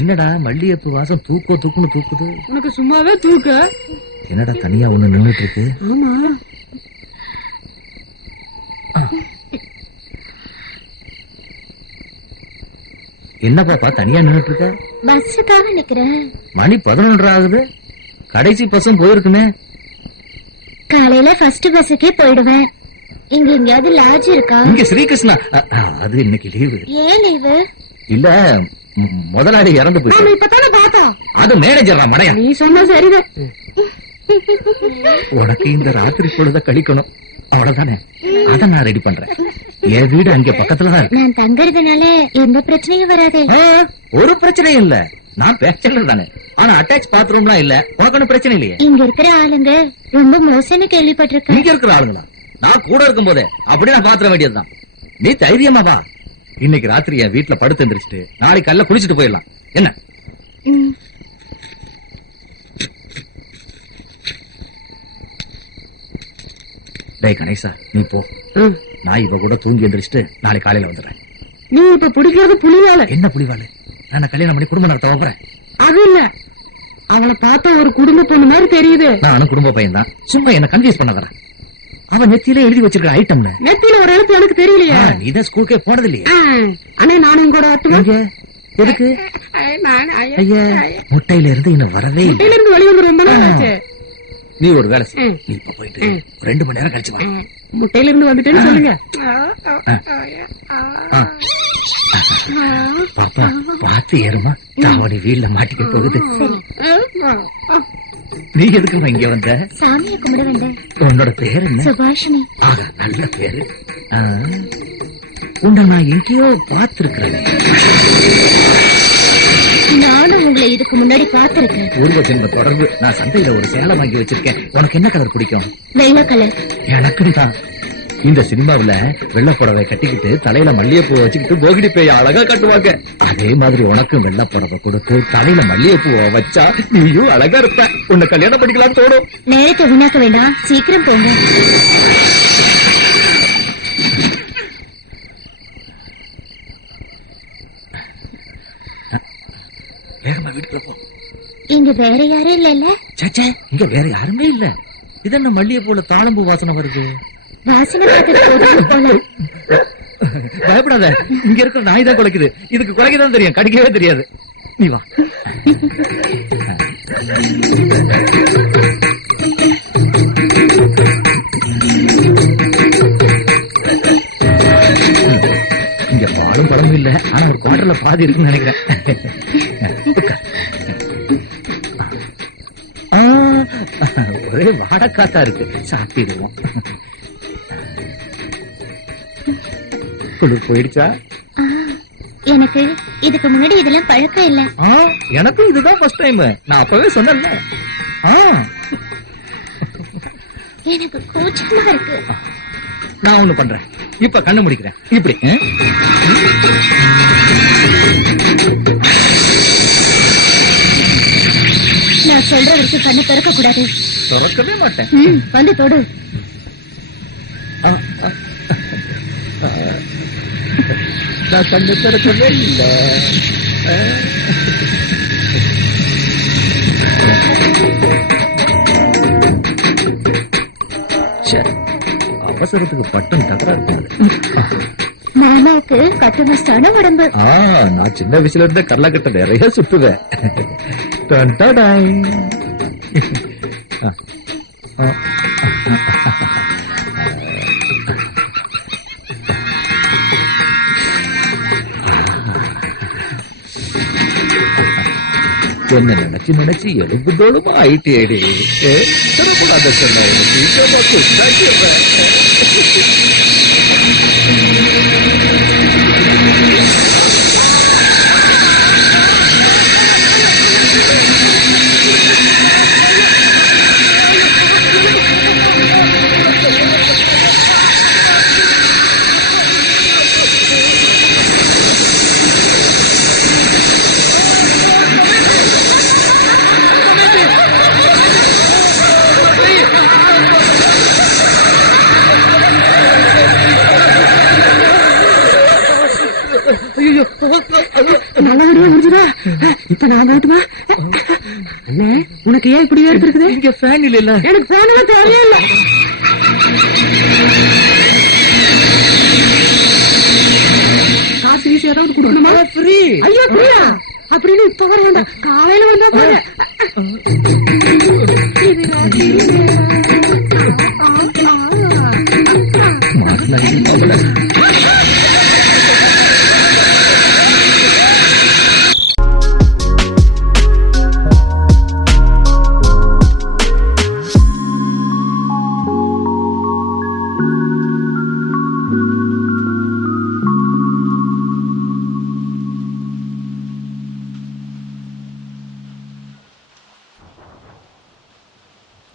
என்னடா மல்லிகைப்பூ வாசம் தூக்கோ தூக்குன்னு தூக்குது? உனக்கு சும்மாவே தூக்க. என்னடா தனியா ஒண்ணு நின்னுட்டு இருக்கு ஆமா என்ன பாப்பா தனியா நின்னுட்டு இருக்க பஸ்ஸுக்காக நிக்கிறேன். மணி பதினொன்று ஆகுது. கடைசி பஸ்ஸும் போயிருக்குமே. காலையில ஃபர்ஸ்ட் பஸ்ஸுக்கே போயிடுவேன். இங்க எங்கேயாவது லாட்ஜ் இருக்கா? இங்க ஸ்ரீகிருஷ்ணா. அது இன்னைக்கு லீவு ஏன் லீவு இல்ல முதலாளி இறந்து போயிட்டு இப்பதானே பார்த்தோம் அது மேனேஜரா மடையா. நீ சொன்ன சரிதான். உனக்கு இந்த ராத்திரி பொழுத கழிக்கணும். அவ்வளவுதானே? அத நான் ரெடி பண்றேன். என் வீடு அங்க பக்கத்துல தான் இருக்கு. நான் தங்கறதுனால எந்த பிரச்சனையும் வராது. ஒரு பிரச்சனையும் இல்ல. நான் பேச்சலர் தானே. ஆனா அட்டாச் பாத்ரூம்லாம் இல்ல. உனக்கு பிரச்சனை இல்லையே? இங்க இருக்கிற ஆளுங்க ரொம்ப மோசம்னு கேள்விப்பட்டிருக்கேன் இங்க இருக்கிற ஆளுங்களா? நான் கூட இருக்கும் போதே அப்படி நான் பாத்திர வேண்டியதுதான். நீ தைரியமா வா. இன்னைக்கு ராத்திரி என் வீட்டுல படுத்து எந்திரிச்சிட்டு நாளைக்கு கல்ல குளிச்சிட்டு போயிடலாம். என்ன. டேய் கணேசா நீ போ. நான் இவ கூட தூங்கி எந்திரிச்சிட்டு நாளைக்கு காலையில வந்துடுறேன். நீ இப்ப பிடிக்கிறது புலிவால என்ன புலிவாளு? நான் கல்யாணம் பண்ணி குடும்பம் நடத்த போறேன்? அது இல்ல. அவளை பார்த்தா ஒரு குடும்ப பொண்ணு மாதிரி தெரியுது. நானும் குடும்ப பையன் தான் சும்மா என்ன கன்ஃபியூஸ் பண்ண வரேன் அவன் நெத்தியில எழுதி வச்சிருக்க ஐட்டம்ல நெத்தியில ஒரு எழுத்து எனக்கு தெரியலையா. நீ தான் ஸ்கூலுக்கே போனது இல்லையே அண்ணே நானும் கூட எதுக்கு? ஐயா. முட்டையில இருந்து இன்னும் வரவே இல்லை. இருந்து வெளிய வந்து ரொம்ப நாள் நீ ஒரு வேலை செய். நீ இப்ப போயிட்டு ரெண்டு மணி நேரம் கழிச்சு வா. முட்டையில இருந்து வந்துட்டேன்னு சொல்லுங்க. பாப்பா பார்த்து ஏறுமா. தாவணி வீல்ல மாட்டிக்க போகுது. நீ எதுக்குமா இங்க வந்த? சாமியை கும்பிட வந்தேன். உன்னோட பேர் என்ன? சுபாஷினி. ஆக நல்ல பேரு. உன்னை நான் எங்கேயோ பார்த்திருக்கிறேன். நானும் உங்களை இதுக்கு முன்னாடி பார்த்திருக்கேன். பூர்வ ஜென்ம தொடர்பு நான் சந்தையில ஒரு சேலை வாங்கி வச்சிருக்கேன். உனக்கு என்ன கலர் பிடிக்கும்? வெள்ளை கலர். எனக்கு தான் இந்த சினிமாவுல வெள்ளை புடவை கட்டிக்கிட்டு தலையில மல்லிகைப்பூ வச்சுக்கிட்டு போகிடி பேய அழகா கட்டுவாங்க. அதே மாதிரி உனக்கும் வெள்ளை புடவை கொடுத்து தலையில மல்லிகைப்பூவை வச்சா நீயும் அழகா இருப்ப. உன்னை கல்யாணம் பண்ணிக்கலாம் தோணும். நேரத்தை வீணாக்க வேண்டாம். சீக்கிரம் போங்க. வேகமா வீட்டுக்குள்ள போ இங்க வேற யாரும் இல்லல்ல? சேச்சே இங்க வேற யாருமே இல்ல. இது என்ன மல்லிகைப்பூல தாளம்பூ வாசனை வருது? பயப்படாத. இங்க இருக்கிற நாய் தான் குலைக்குது. இதுக்கு குலைக்கதான் தெரியும். கடிக்கவே தெரியாது. நீ வா. இங்க பாலும் படமும் இல்ல. ஆனா ஒரு குவார்டர்ல பாதி இருக்குன்னு நினைக்கிறேன். ஒரே வாடக்காத்தா இருக்கு. சாப்பிடுவோம். குளிர் போயிடுச்சா? எனக்கு இதுக்கு முன்னாடி இதெல்லாம் பழக்கம் இல்ல. எனக்கும் இதுதான் ஃபர்ஸ்ட் டைம் நான் அப்பவே சொன்னேன்ல. எனக்கு கூச்சமா இருக்கு. நான் ஒண்ணு பண்றேன். இப்ப கண்ணு முடிக்கிறேன். இப்படி? நான் சொல்ற வரைக்கும் கண்ணு திறக்க கூடாது திறக்கவே மாட்டேன். வந்து தொடு. நான் கண்ணு திறக்கவே இல்லை அவசரத்துக்கு பட்டம் தகராறு மாமாவுக்கு கட்டுமஸ்தான உடம்பு ஆ நான் சின்ன வயசுல இருந்தே கடலக்கட்டை நிறைய சுத்துவேன் டன் എന്ന് നനച്ച് നനച്ച് എലുമ്പുന്തോളുമായി തേടി ചെറുപ്പുണ്ടായിരുന്നു நான் வரட்டுமா அண்ணே உனக்கு ஏன் இப்படி எடுத்துருக்குது இங்க ஃபேன் இல்ல எனக்கு போனது தேவையே இல்ல காசு கீசு ஏதாவது கொடுக்கணுமா? ஃப்ரீ ஐயோ பிரியா அப்படின்னு இப்ப வர வேண்டாம் காலையில வந்தா மாட்டினா